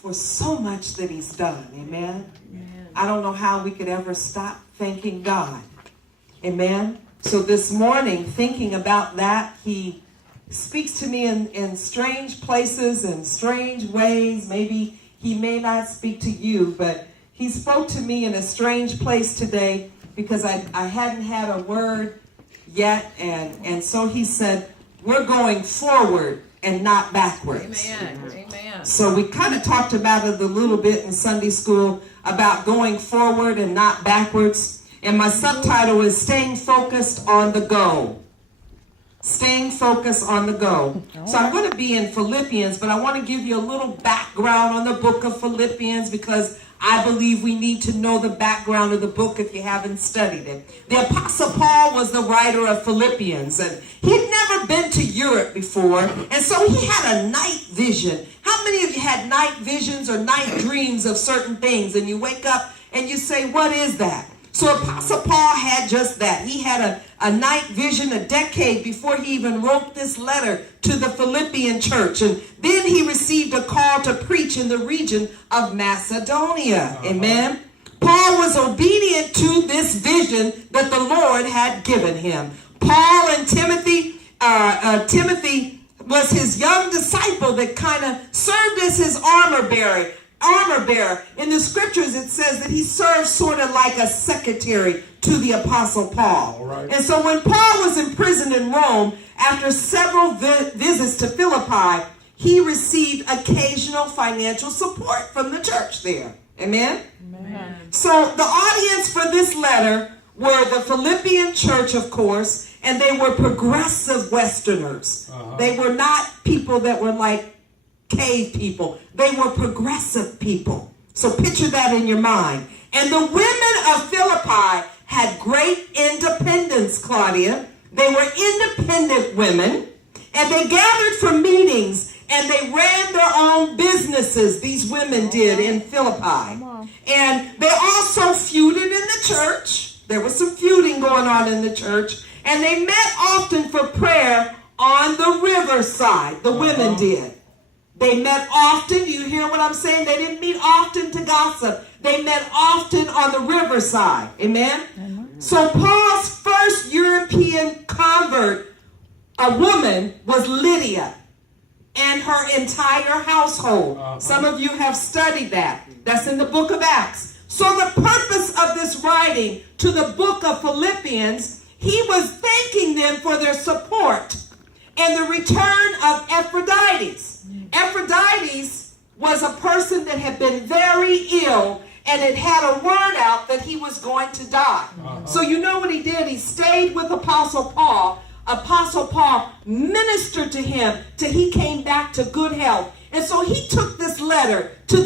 for so much that he's done. Amen. I don't know how we could ever stop thanking God. Amen. So this morning, thinking about that, he speaks to me in strange places and strange ways. Maybe he may not speak to you, but he spoke to me in a strange place today because I hadn't had a word yet. And so he said, we're going forward and not backwards. Amen. Amen. So we kind of talked about it a little bit in Sunday school about going forward and not backwards. And my subtitle is Staying Focused on the Goal. Staying focused on the goal. So I'm going to be in Philippians, but I want to give you a little background on the book of Philippians because I believe we need to know the background of the book if you haven't studied it. The Apostle Paul was the writer of Philippians, and he'd never been to Europe before, and so he had a night vision. How many of you had night visions or night dreams of certain things, and you wake up and you say, what is that? So Apostle Paul had just that. He had a night vision a decade before he even wrote this letter to the Philippian church. And then he received a call to preach in the region of Macedonia. Amen. Paul was obedient to this vision that the Lord had given him. Paul and Timothy was his young disciple that kind of served as his armor bearer. In the scriptures, it says that he served sort of like a secretary to the Apostle Paul. Right. And so when Paul was imprisoned in Rome, after several visits to Philippi, he received occasional financial support from the church there. Amen? Amen. So the audience for this letter were the Philippian church, of course, and they were progressive Westerners. They were not people that were like cave people. They were progressive people. So picture that in your mind. And the women of Philippi had great independence, Claudia. They were independent women, and they gathered for meetings, and they ran their own businesses, these women did in Philippi. And they also feuded in the church. There was some feuding going on in the church. And they met often for prayer on the riverside. The women did. They met often. Do you hear what I'm saying? They didn't meet often to gossip. They met often on the riverside. Amen? Amen. So Paul's first European convert, a woman, was Lydia and her entire household. Some of you have studied that. That's in the book of Acts. So the purpose of this writing to the book of Philippians, he was thanking them for their support and the return of Epaphroditus. Epaphroditus was a person that had been very ill and it had a word out that he was going to die. So you know what he did? He stayed with Apostle Paul. Apostle Paul ministered to him till he came back to good health. And so he took this letter to